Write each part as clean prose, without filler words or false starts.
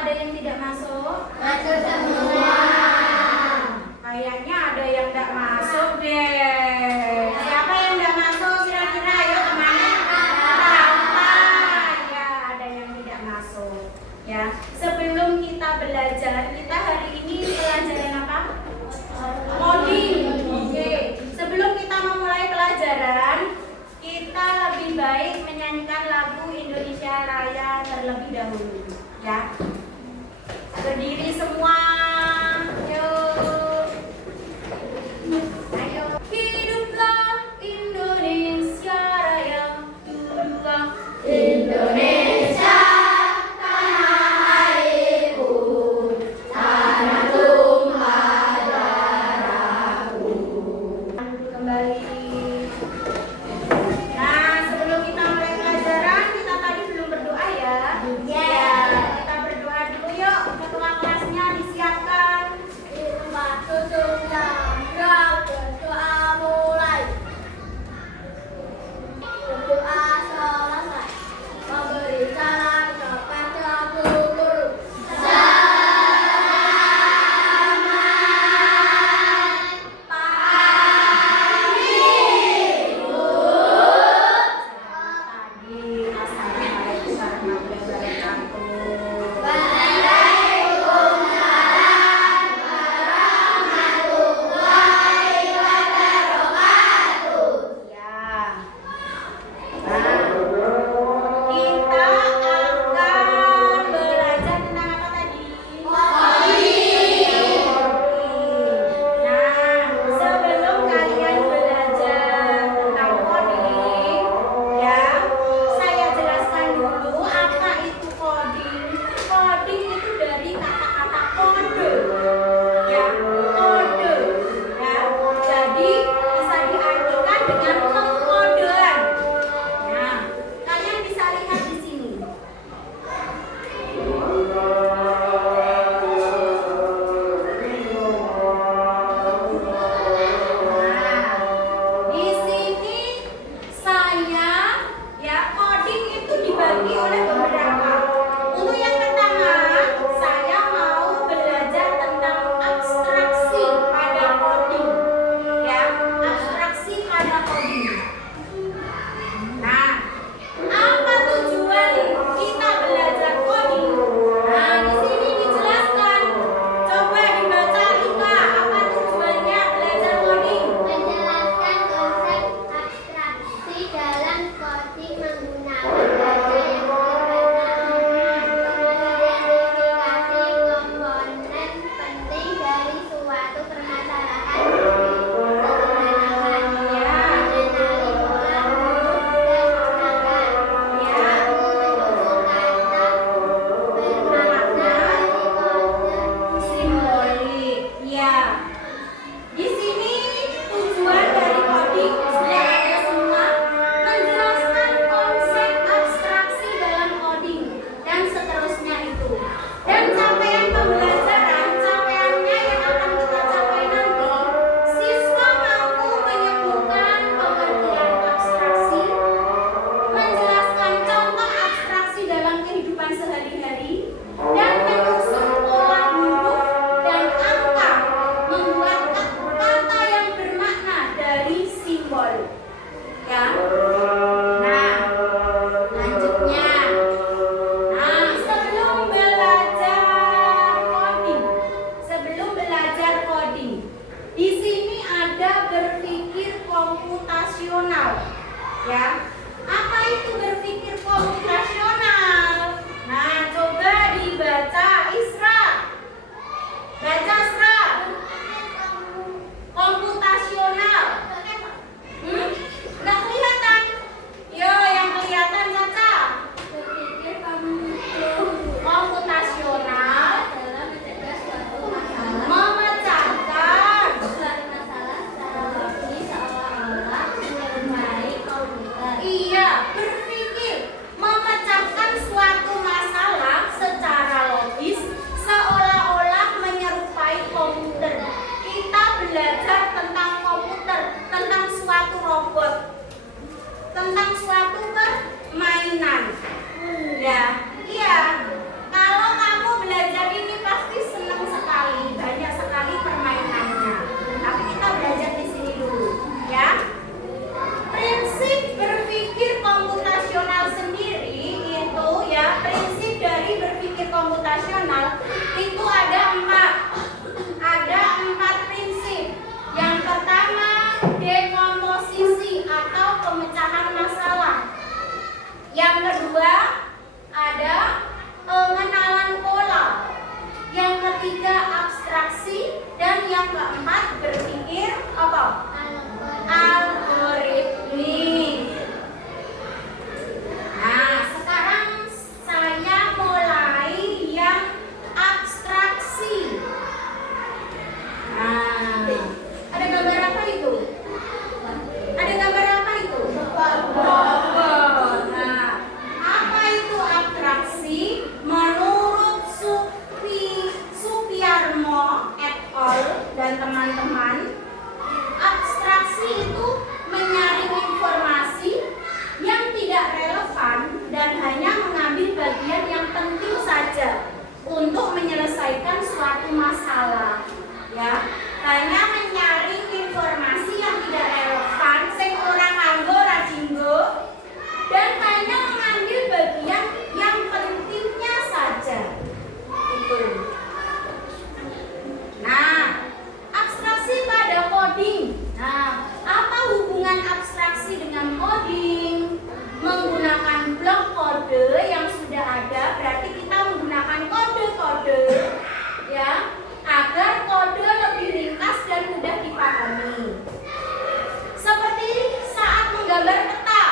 ada yang tidak masuk? Masuk semua. Kayaknya ada yang tidak masuk deh. Siapa yang tidak masuk kira-kira? Ayo kemana? Rafa. Ya, ada yang tidak masuk. Ya, sebelum kita belajar, kita hari ini pelajaran apa? Coding. Oke. Sebelum kita memulai pelajaran, kita lebih baik menyanyikan lagu Indonesia Raya terlebih dahulu. Ya. Berdiri semua. Yuk. Ayo. Hiduplah Indonesia Raya. Hiduplah Indonesia, tanah airku, tanah tumpah darahku. kembali. Nah, sebelum kita mulai pelajaran, kita tadi belum berdoa ya. Ya. Kita berdoa dulu yuk. Ketua kelasnya disiapkan. Waktu sudah berdoa mulai. Berdoa selesai. Memberi salam kepada guru. Tadi assalamualaikum warahmatullahi wabarakatuh. Ya. Nah, kita akan belajar tentang apa tadi? Coding. Nah, sebelum kalian belajar tentang coding, ya, saya jelaskan dulu apa itu coding. Coding itu dari kata-kata kode. Ya, kode. Ya, jadi bisa diartikan dengan pengkodean. Nah, kalian bisa lihat di sini. Nah, di sini saya ya coding itu dibagi oleh beberapa. Untuk yang pertama, saya mau belajar tentang abstraksi pada coding. Ya, abstraksi pada coding. Nah, apa tujuan kita belajar coding? Nah, di sini dijelaskan. Coba dibaca Rika, apa tujuannya belajar coding? Menjelaskan konsep abstraksi dalam coding menggunakan bahasa yang sederhana, mengidentifikasi komponen penting dari suatu permasalahan, sederhanakan, mengenali pola huruf dan angka, menyusun kata bermakna dari kode Simbolik. Ya. Di sini tujuan dari coding sudah ada semua, menjelaskan konsep abstraksi dalam coding dan seterusnya itu. Dan capaian pembelajaran, capaiannya yang akan kita capai nanti, siswa mampu menyembuhkan pengertian abstraksi, menjelaskan contoh abstraksi dalam kehidupan sehari-hari, dan menyusun pola huruf dan angka, membuat kata yang bermakna dari simbol. Ya. Nah, lanjutnya. Nah, sebelum belajar coding, di sini ada berpikir komputasional. Ya. Apa itu berpikir komputasional? Nah, coba dibaca Isra. Baca Isra. Komputasional. Nggak kelihatan. Yo, yang kelihatan Caca. berpikir Komputasional dalam mencegah suatu masalah. memecahkan. Suatu masalah secara logis seolah-olah menyerupai komputer. Yang kedua ada pengenalan pola. Yang ketiga abstraksi, dan yang keempat berpikir apa? Algoritmik. Nah, sekarang saya mulai yang abstraksi. Nah, ada gambar apa itu? Ada gambar apa itu? Bobot. Nah, apa itu abstraksi? Menurut Supiarmo et al. Dan teman-teman, abstraksi itu menyaring informasi yang tidak relevan dan hanya mengambil bagian yang penting saja untuk menyelesaikan suatu masalah. Ya, hanya menyaring informasi yang tidak relevan, sing ora nganggo ora jinggo, dan hanya mengambil bagian yang pentingnya saja. Itu. Nah, abstraksi pada coding. Nah, apa hubungan abstraksi dengan coding? Menggunakan blok kode yang sudah ada, berarti kita menggunakan kode-kode ya, agar kode lebih ringkas dan mudah dipahami. Seperti saat menggambar peta.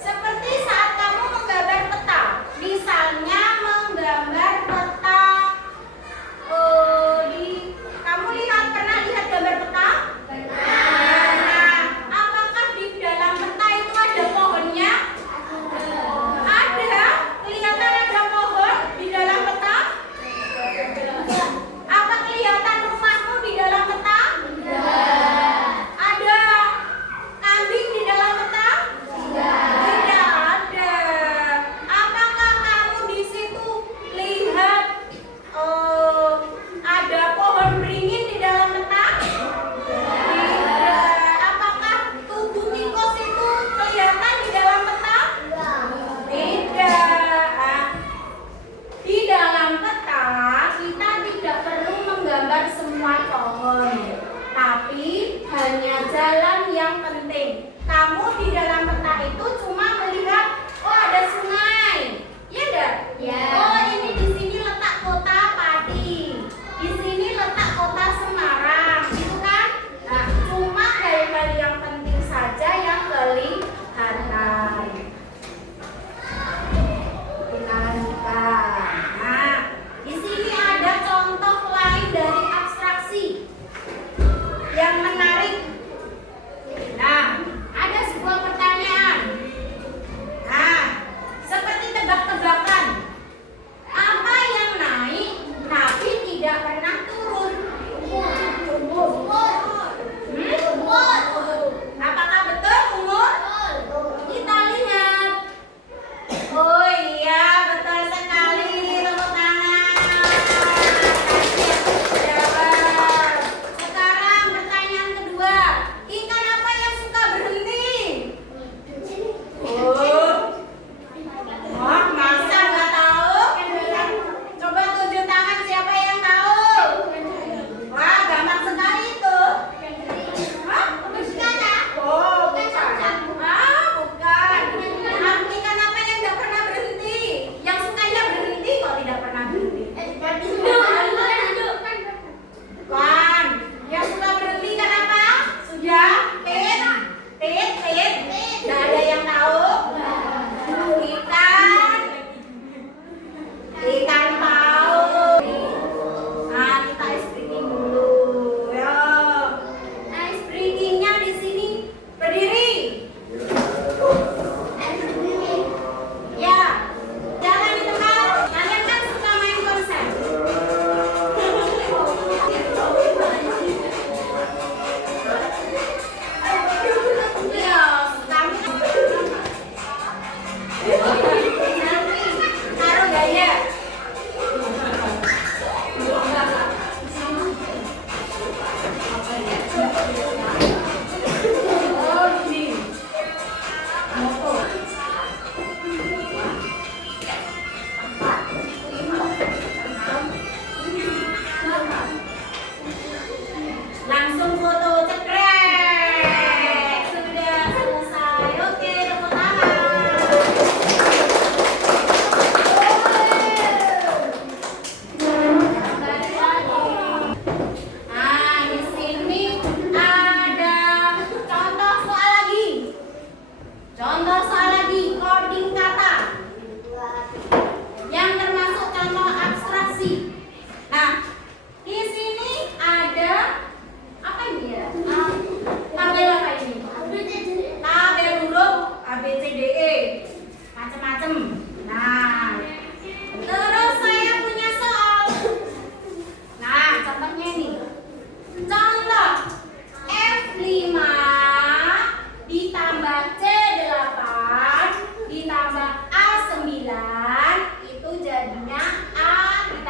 Seperti saat kamu menggambar peta. Misalnya menggambar peta kamu pernah lihat gambar peta? Nah, apakah di dalam peta itu ada pohonnya? Ada. Kelihatan ada pohon di dalam peta? Apa kelihatan rumahmu di dalam peta? Ada. Kambing di dalam peta? Tidak ada. Apakah kamu di situ lihat ada pohon beringin di dalam peta? Tidak. Apakah tubuh tikus itu kelihatan di dalam peta? Tidak. Di dalam peta kita tidak perlu menggambar semua pohon, tapi hanya jalan yang penting. Kamu di dalam peta itu cuma melihat, oh ada sungai, ya enggak? Ya. Oh ini di sini letak kota Pati, di sini letak kota Semarang, gitu kan? Nah, cuma hal-hal yang penting saja yang kelihatan. Kita lanjutkan. Nah, di sini ada contoh lain dari abstraksi yang menarik. Nah, ada sebuah pertanyaan. Nah, seperti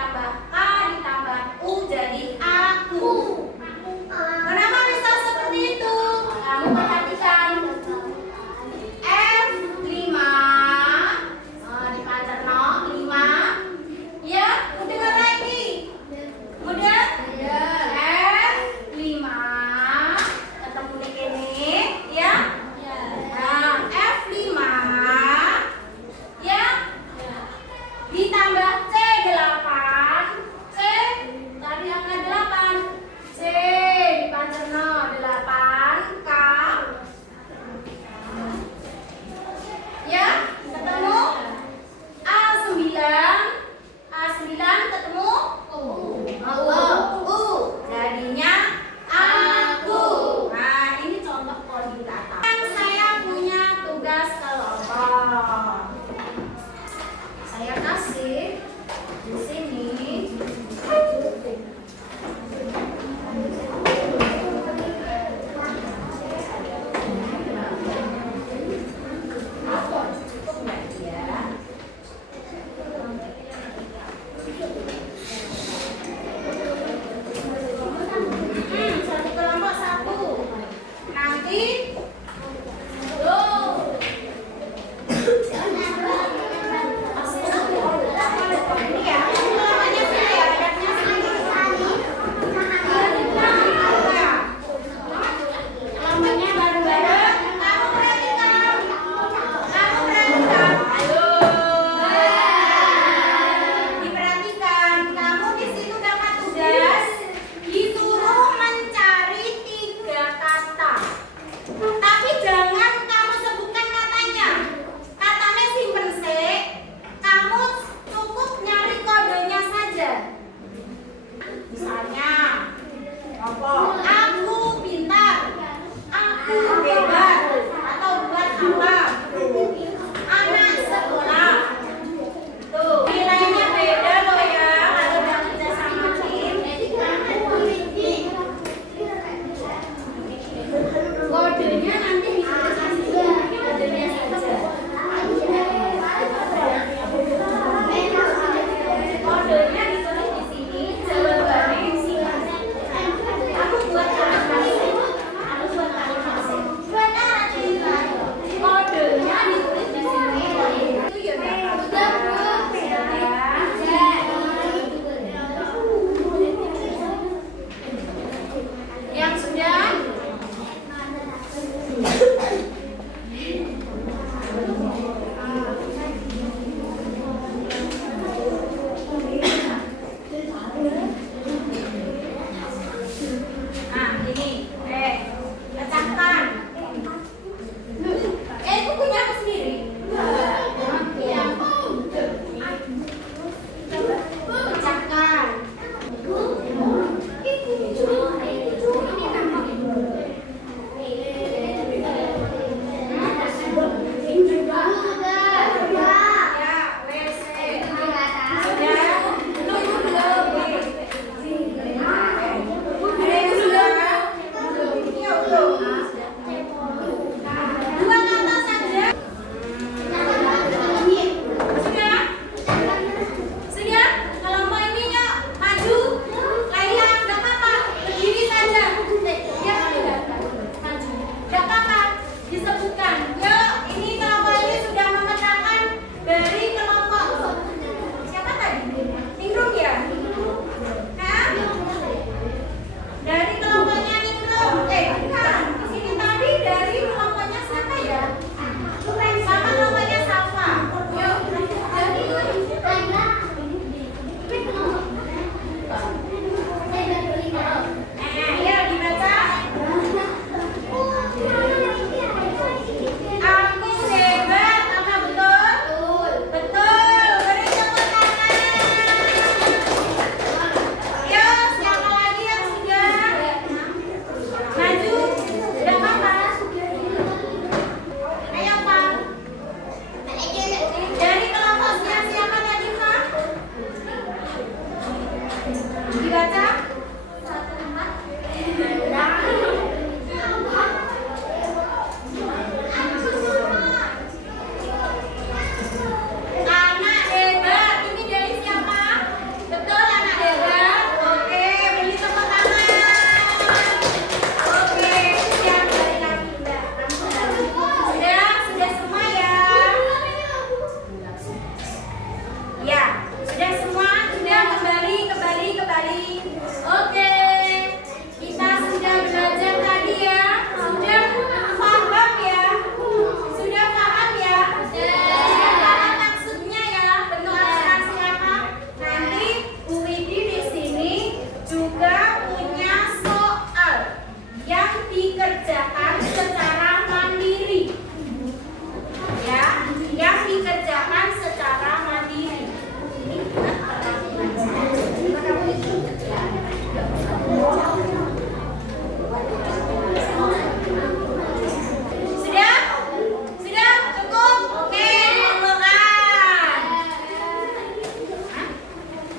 ditambah K ditambah U jadi aku. Kenapa bisa seperti itu? Kamu perhatikan F5 dipancar 5 ya, udah lagi udah F5 ketemu di sini ya. Nah, F5 ya ditambah C8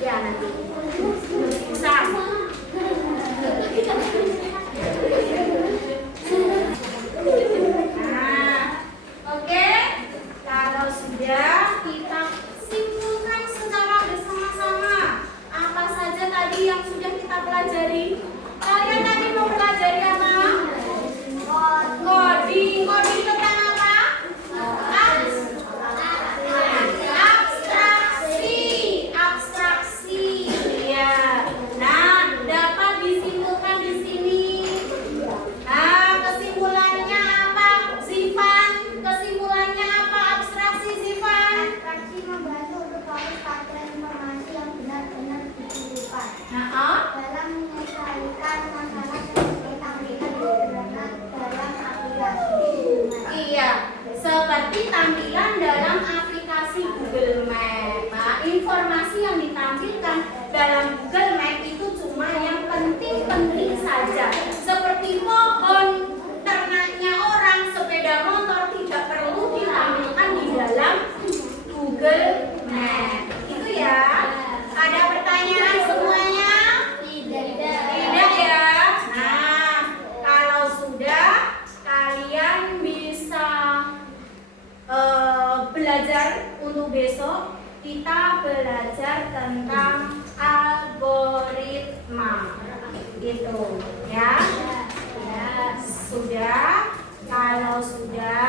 Ya nanti. Usah. Nah, oke. Kalau sudah kita simpulkan secara bersama-sama apa saja tadi yang sudah kita pelajari. Kalian tadi mau pelajari apa? Coding. Coding tentang apa? Abstraksi. Ya. Nah, dapat disimpulkan di sini. Nah, kesimpulannya apa, Zivan? Kesimpulannya apa abstraksi, Zivan? Abstraksi membantu untuk fokus pada informasi yang benar-benar dibutuhkan dalam menyelesaikan masalah seperti tampilan dalam aplikasi. Iya, seperti tampilan dalam aplikasi Google Map. Nah, informasi yang ditampilkan dalam Google Map itu cuma yang penting-penting saja. Seperti pohon, ternaknya orang, sepeda motor tidak perlu ditampilkan di dalam Google Map. Itu ya. Ada pertanyaan semuanya? Tidak ya. Nah, kalau sudah kalian bisa belajar untuk besok kita belajar tentang algoritma gitu ya. Ya sudah. Kalau sudah